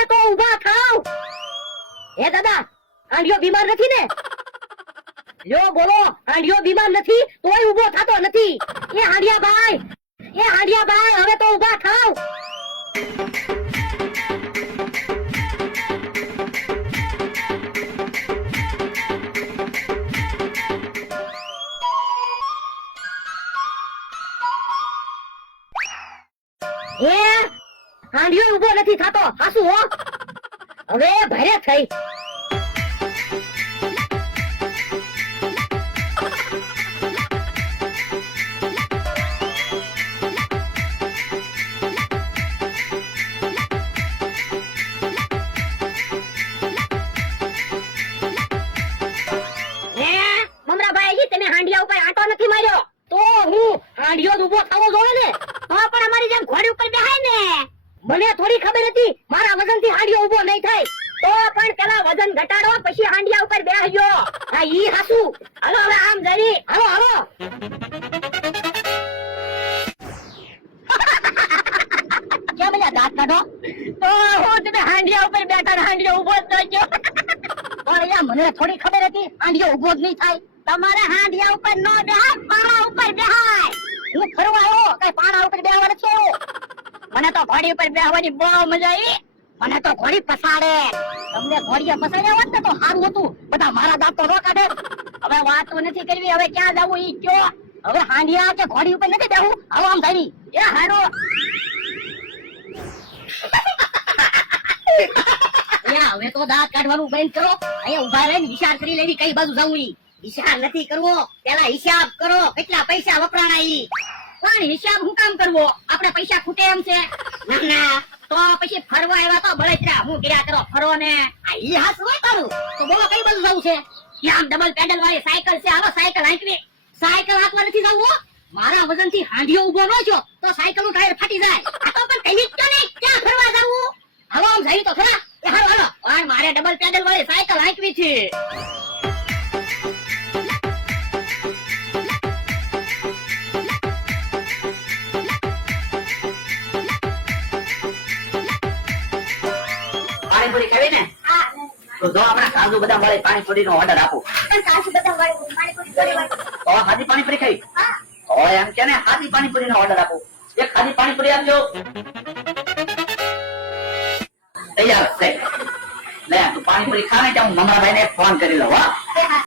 હવે તો ઊભા થાવ. હે દાદા, હાંડિયો બીમાર નથી ને? લ્યો બોલો, હાંડિયો બીમાર નથી તોય ઊભો થતો નથી. એ હાંડિયાભાઈ, હવે તો ઊભા થાવ. એ હાંડિયો ઊભો નથી થતો. હાસુ હો, હવે ભારે થઈ. તમે હાંડિયા ઉપર આંટો નથી માર્યો તો હું હાંડિયો ઊભો થવો જોઈએ ને? તો પણ અમારી જેમ ઘોડી ઉપર બેહાય ને. મને થોડી ખબર હતી મારા વજનથી હાંડિયો ઊભો નહીં થાય. તો પણ પેલા વજન ઘટાડો પછી હાંડિયા ઉપર બેહજો. આ ઈ હાસુ. હાલો હવે આમ જરી. હાલો. કેમ લ્યા દાંત કાઢો? તો હું તમે હાંડિયા ઉપર બેઠા હાંડિયો ઊભો જ ન ગયો. પણ યાર મને થોડી ખબર હતી હાંડિયો ઊભો જ નહીં થાય. તમારે હાંડિયા ઉપર નો બેહાય, પાણા ઉપર બેહાય. હું ફરવા આવ્યો, કઈ પાણા ઉપર બેહવા નથી આવ્યો. મને તો ઘોડી ઉપર બેહવાની બહુ મજા આવી. મને તો ઘોડી પસાડે. તમને ઘોડીએ પસાડ્યા હોત ને તો સારું હતું. બધા મારા દાંત તો ન કાઢે. હવે વાત તો નથી કરવી, હવે ક્યાં જવું ઈ કયો. હવે હાંડિયા કે ઘોડી ઉપર નથી બેહવું. હાલો આમ થઈ. એ હારો. હવે તો દાંત કાઢવાનું બંધ કરો. અહીંયા ઉભા રહીને વિચાર કરી લેવી કઈ બાજુ જવું ઈ. હિસાબ નથી કરવો, પેલા હિસાબ કરો કેટલા પૈસા વપરાણા ઈ. પણ હિસાબ હું કામ કરવો? આપણે પૈસા ખૂટે એમ છે? ના તો પછી ફરવા આવ્યા તો બળતરા હું કર્યા કરો. ફરો ને આ ઈ હાસ હોય તારું. તો બોલો કઈ બાજુ જવું છે? આમ ડબલ પેડલ વાળી સાયકલ છે. હાલો સાયકલ હાંકવી. સાયકલ હાંકવા નથી જવું. મારા વજનથી હાંડિયો ઊભો ન છો તો સાયકલ નું ટાયર ફાટી જાય. આ તો પણ કઈ જ નહીં ક્યાં ફરવા જવું. હાલો આમ જઈ તો ખરા. હાલો પણ મારે ડબલ પેડલ વાળી સાયકલ હાંકવી છે. પાણીપુરી ખાવી ને? તો જો આપણા કાજુ બદામ વાળી પાણીપુરી નો ઓર્ડર આપો. કાજુ બદામ વાળી પાણીપુરી તો સાદી પાણીપુરી ખાવી? તો એમ કે ને સાદી પાણીપુરી નો ઓર્ડર આપો. એક સાદી પાણીપુરી આપજો. તૈયાર છે. લે તું પાણીપુરી ખાને ત્યાં હું મમરાભાઈ ને ફોન કરી લઉં. હા.